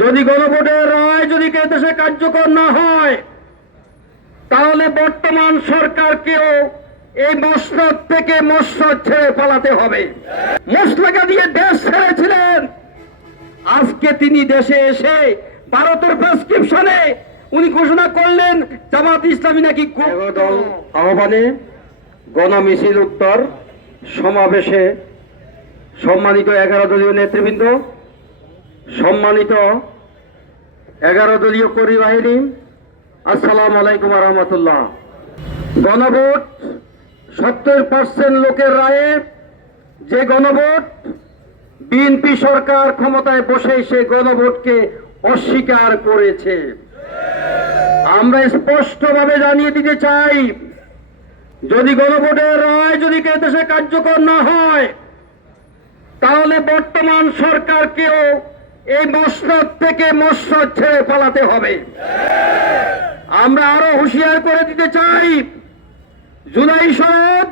যদি গণভোটের রায় যদি দেশে কার্যকর না হয় তাহলে বর্তমান সরকারকেও এই মসনদ থেকে মসনদ ছেড়ে পালাতে হবে। মুসলেখা দিয়ে দেশ ছেড়েছিলেন, আজকে তিনি দেশে এসে ভারতের প্রেসক্রিপশনে উনি ঘোষণা করলেন জামাত ইসলামী নাকি দল আহ্বানে গণমিছিল উত্তর সমাবেশে সম্মানিত 11 দলীয় নেতৃবৃন্দ, সম্মানিত 11 দলীয় কর্মী বাহিনী, আসসালামু আলাইকুম ওয়া রাহমাতুল্লাহ। গণভোট 70% লোকের রায়ে যে গণভোট, বিএনপি সরকার ক্ষমতায় বসে সেই গণভোটকে অস্বীকার করেছে। আমরা স্পষ্টভাবে জানিয়ে দিতে চাই, যদি গণভোটের রায় যদি দেশে কার্যকর না হয় তাহলে বর্তমান সরকারকেও এই মসনদ থেকে মসনদ ছেড়ে পালাতে হবে। আমরা আরো হুঁশিয়ার করে দিতে চাই, জুলাই সনদ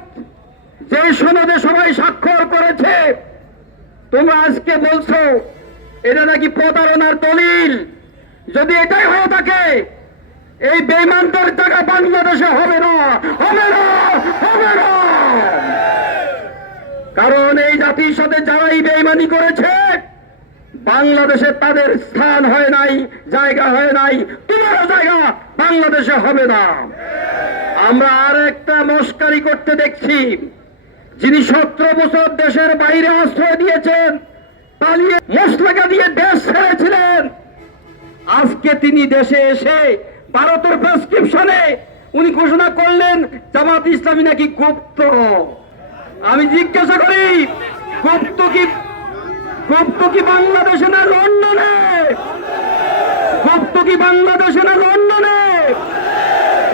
যে সনদে সবাই স্বাক্ষর করেছে, তোমরা আজকে বলছো এটা নাকি প্রতারণার দলিল। যদি এটাই হয়ে থাকে এই বেঈমানদের টাকা বাংলাদেশে হবে না, হবে না, হবে না। কারণ এই জাতির সাথে যারাই বেঈমানি করেছে বাংলাদেশে তাদের স্থান হয় নাই, জায়গা হয় নাই, তোমারও জায়গা বাংলাদেশে হবে না। আমরা আর একটা মস্কারি করতে দেখছি, যিনি 17 বছর দেশের বাইরে আশ্রয় দিয়েছেন, পালিয়ে মুসলেখা দিয়ে দেশ ছেড়েছিলেন, আজকে তিনি দেশে এসে ভারতের প্রেসক্রিপশনে উনি ঘোষণা করলেন জামাত ইসলামী নাকি গুপ্ত। আমি জিজ্ঞাসা করি, গুপ্ত কি বাংলাদেশে না লন্ডনে? গুপ্ত কি বাংলাদেশে না লন্ডনে?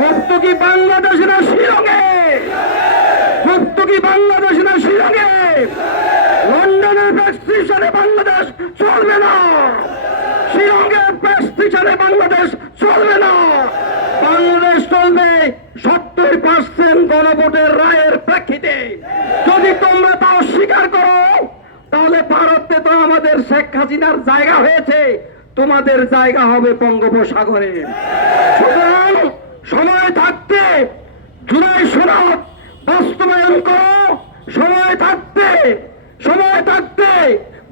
গুপ্ত কি বাংলাদেশে না শিলংয়ে? গুপ্ত কি বাংলাদেশে না শিলংয়ে? লন্ডনের প্রেসক্রিপশনে বাংলাদেশ চলবে না, শিলংয়ের প্রেসক্রিপশনে বাংলাদেশ চলবে না। বাংলাদেশ চলবে 70% গণভোটের রায়ের প্রেক্ষিতে। যদি তোমরা তা অস্বীকার করো তাহলে ভারতে তো আমাদের শেখ হাসিনার জায়গা হয়েছে, তোমাদের জায়গা হবে বঙ্গোপসাগরে। সুতরাং সময় থাকতে জুলাই সনদ বাস্তবায়ন করো, সময় থাকতে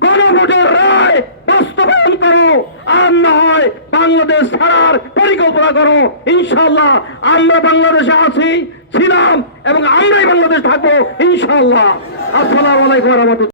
গণভোটের রায় বাস্তবায়ন করো, আর না হয় বাংলাদেশ ছাড়ার পরিকল্পনা করো। ইনশাআল্লাহ আমরা বাংলাদেশে আছি, ছিলাম এবং আমরাই বাংলাদেশ থাকবো ইনশাআল্লাহ। আসসালামু আলাইকুম ওয়া রাহমাতুল্লাহ।